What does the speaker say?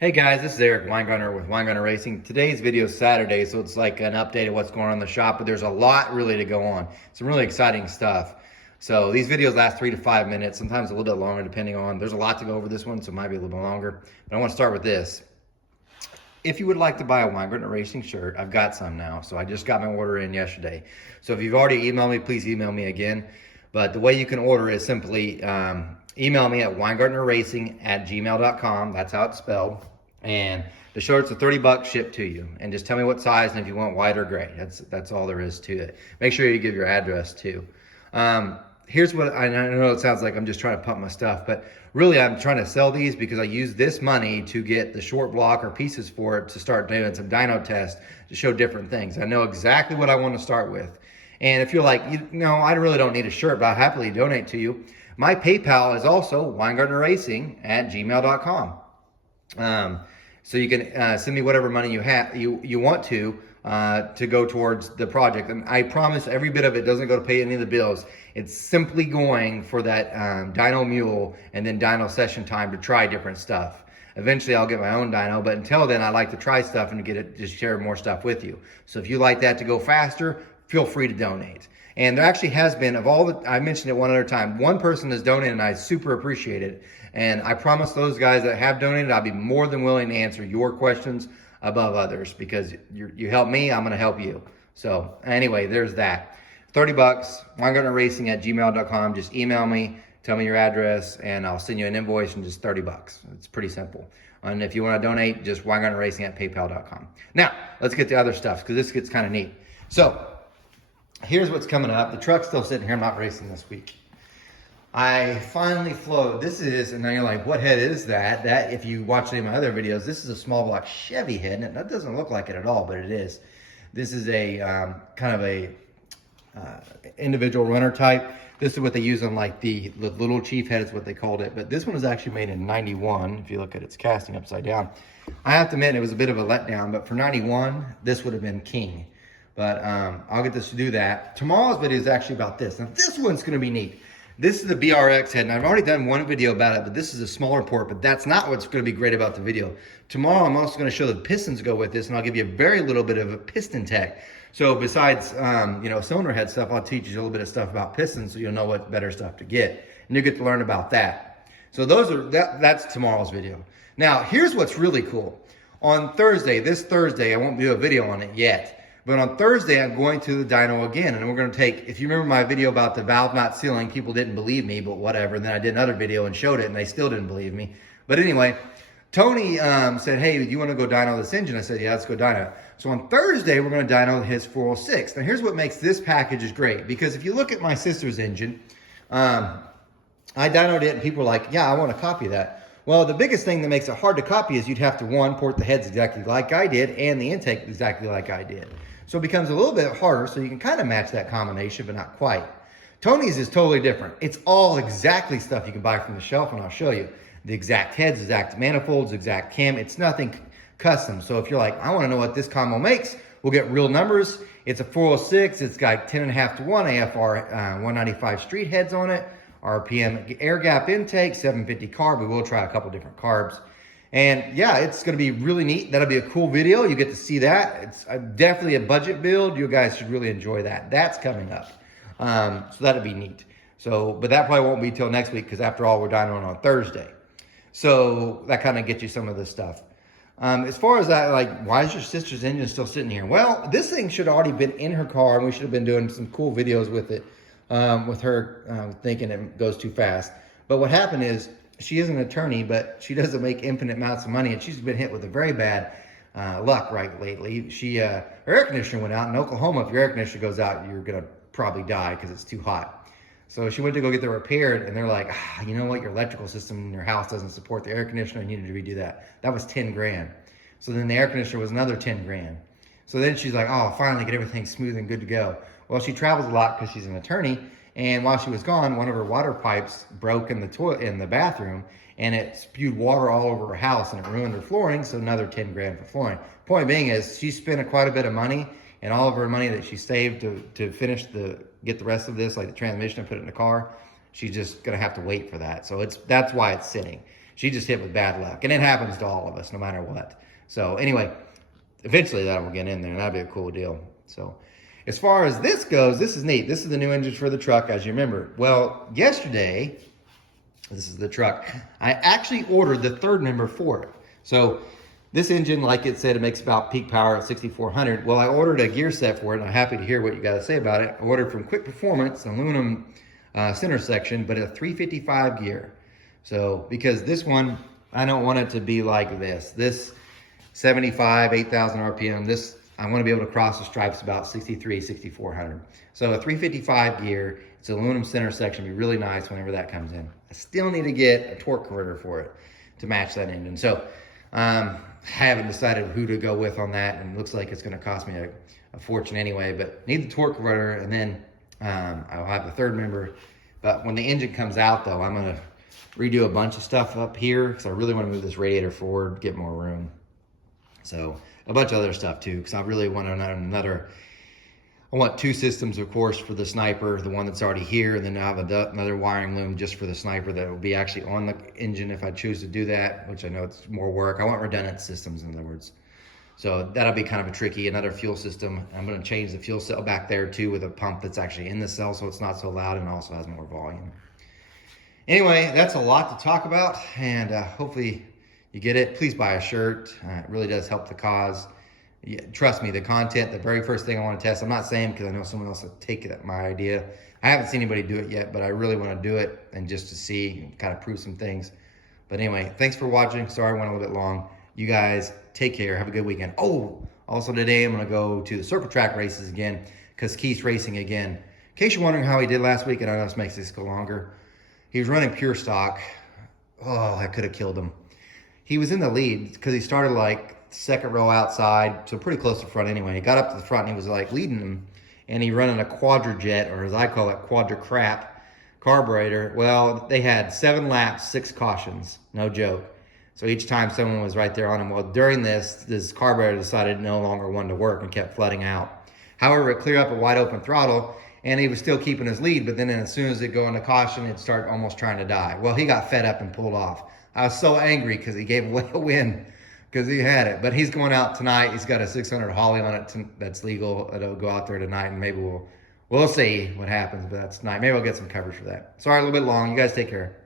Hey guys, this is Eric Weingartner with Weingartner Racing. Today's video is Saturday, so it's like an update of what's going on in the shop, but there's a lot really to go on. Some really exciting stuff. So these videos last 3 to 5 minutes, sometimes a little bit longer depending on, there's a lot to go over this one, so it might be a little bit longer. But I want to start with this. If you would like to buy a Weingartner Racing shirt, I've got some now. So I just got my order in yesterday. So if you've already emailed me, please email me again. But the way you can order is simply email me at weingartnerracing@gmail.com. That's how it's spelled. And the shirts are $30 shipped to you. And just tell me what size and if you want white or gray. That's all there is to it. Make sure you give your address too. Here's what I know it sounds like I'm just trying to pump my stuff, but really I'm trying to sell these because I use this money to get the short block or pieces for it to start doing some dyno tests to show different things. I know exactly what I want to start with. And if you're like, I really don't need a shirt, but I'll happily donate to you. My PayPal is also weingartnerracing@gmail.com. So you can send me whatever money you want to go towards the project. And I promise every bit of it doesn't go to pay any of the bills. It's simply going for that dyno mule and then dyno session time to try different stuff. Eventually I'll get my own dyno, but until then I like to try stuff and just share more stuff with you. So if you like that to go faster, feel free to donate. And there actually has been, I mentioned it one other time, one person has donated and I super appreciate it. And I promise those guys that have donated, I'll be more than willing to answer your questions above others because you help me, I'm gonna help you. So anyway, there's that. $30, weingartnerracing@gmail.com. Just email me, tell me your address, and I'll send you an invoice and just $30. It's pretty simple. And if you wanna donate, just weingartnerracing@paypal.com. Now, let's get to other stuff because this gets kind of neat. So, here's what's coming up. The truck's still sitting here. I'm not racing this week. I finally flowed. This is, and now you're like, what head is that? That, if you watch any of my other videos, this is a small block Chevy head. And that doesn't look like it at all, but it is. This is a kind of a individual runner type. This is what they use on like the little Chief head is what they called it. But this one was actually made in 91. If you look at its casting upside down. I have to admit, it was a bit of a letdown, but for 91, this would have been king. But I'll get this to do that. Tomorrow's video is actually about this. Now this one's gonna be neat. This is the Brx Head, and I've already done one video about it, but this is a smaller port, but that's not what's gonna be great about the video. Tomorrow I'm also gonna show the pistons go with this, and I'll give you a very little bit of a piston tech. So besides cylinder head stuff, I'll teach you a little bit of stuff about pistons so you'll know what better stuff to get. And you get to learn about that. So that's tomorrow's video. Now here's what's really cool. On Thursday, this Thursday, I won't do a video on it yet. But on Thursday, I'm going to the dyno again, and we're going to take, if you remember my video about the valve not sealing, people didn't believe me, but whatever. And then I did another video and showed it, and they still didn't believe me. But anyway, Tony said, hey, do you want to go dyno this engine? I said, yeah, let's go dyno. So on Thursday, we're going to dyno his 406. Now, here's what makes this package is great, because if you look at my sister's engine, I dynoed it, and people were like, yeah, I want to copy that. Well, the biggest thing that makes it hard to copy is you'd have to, one, port the heads exactly like I did, and the intake exactly like I did. So it becomes a little bit harder, so you can kind of match that combination, but not quite. Tony's is totally different. It's all exactly stuff you can buy from the shelf, and I'll show you. The exact heads, exact manifolds, exact cam. It's nothing custom. So if you're like, I want to know what this combo makes, we'll get real numbers. It's a 406. It's got 10.5 to 1 AFR 195 street heads on it. RPM air gap intake, 750 carb. We will try a couple different carbs. And yeah, it's going to be really neat. That'll be a cool video. You get to see that. It's definitely a budget build. You guys should really enjoy that. That's coming up. So that'll be neat. So, but that probably won't be till next week because after all, we're dynoing on Thursday. So that kind of gets you some of this stuff. As far as that, like, why is your sister's engine still sitting here? Well, this thing should have already been in her car, and we should have been doing some cool videos with it, with her thinking it goes too fast. But what happened is, she is an attorney, but she doesn't make infinite amounts of money, and she's been hit with a very bad luck lately. Her air conditioner went out in Oklahoma. If your air conditioner goes out, you're gonna probably die because it's too hot. So she went to go get that repaired, and they're like, you know what, your electrical system in your house doesn't support the air conditioner, you need to redo that. That was 10 grand. So then the air conditioner was another 10 grand. So then she's like, oh, finally get everything smooth and good to go. Well, she travels a lot because she's an attorney. And while she was gone, one of her water pipes broke in the bathroom, and it spewed water all over her house, and it ruined her flooring. So another 10 grand for flooring. Point being is, she spent quite a bit of money, and all of her money that she saved to get the rest of this, like the transmission, and put it in the car. She's just gonna have to wait for that. So that's why it's sitting. She just hit with bad luck. And it happens to all of us, no matter what. So anyway, eventually that will get in there, and that'd be a cool deal. So as far as this goes, this is neat. This is the new engine for the truck, as you remember. Well, yesterday, this is the truck, I actually ordered the third member for it. So this engine, like it said, it makes about peak power at 6,400. Well, I ordered a gear set for it, and I'm happy to hear what you got to say about it. I ordered from Quick Performance, aluminum center section, but a 355 gear. So, because this one, I don't want it to be like this. This 75, 8,000 RPM, this, I want to be able to cross the stripes about 63, 6,400. So a 355 gear, it's an aluminum center section, be really nice whenever that comes in. I still need to get a torque converter for it to match that engine. So, I haven't decided who to go with on that, and it looks like it's going to cost me a fortune anyway, but need the torque converter, and then I'll have the third member. But when the engine comes out, though, I'm going to redo a bunch of stuff up here because I really want to move this radiator forward, get more room. So a bunch of other stuff too, because I really want I want two systems, of course, for the sniper, the one that's already here, and then I have another wiring loom just for the sniper that will be actually on the engine if I choose to do that, which I know it's more work. I want redundant systems, in other words. So that'll be kind of a tricky, another fuel system. I'm going to change the fuel cell back there too with a pump that's actually in the cell so it's not so loud and also has more volume. Anyway, that's a lot to talk about, and hopefully you get it. Please buy a shirt. It really does help the cause. Yeah, trust me, the content, the very first thing I want to test, I'm not saying because I know someone else will take my idea. I haven't seen anybody do it yet, but I really want to do it and just to see, kind of prove some things. But anyway, thanks for watching. Sorry I went a little bit long. You guys take care. Have a good weekend. Oh, also today I'm going to go to the circle track races again because Keith's racing again. In case you're wondering how he did last week, and I know this makes this go longer, he was running pure stock. Oh, I could have killed him. He was in the lead because he started like second row outside, so pretty close to the front anyway. He got up to the front and he was like leading him, and he running a quadrajet, or as I call it, quadra crap carburetor. Well, they had 7 laps, 6 cautions, no joke. So each time someone was right there on him. Well, during this carburetor decided no longer wanted to work and kept flooding out. However, it cleared up a wide open throttle, and he was still keeping his lead, but then as soon as it go into caution, it'd start almost trying to die. Well, he got fed up and pulled off. I was so angry because he gave away a win because he had it. But he's going out tonight. He's got a 600 Holly on it that's legal. It'll go out there tonight, and maybe we'll see what happens. But that's tonight. Maybe I'll get some coverage for that. Sorry, a little bit long. You guys take care.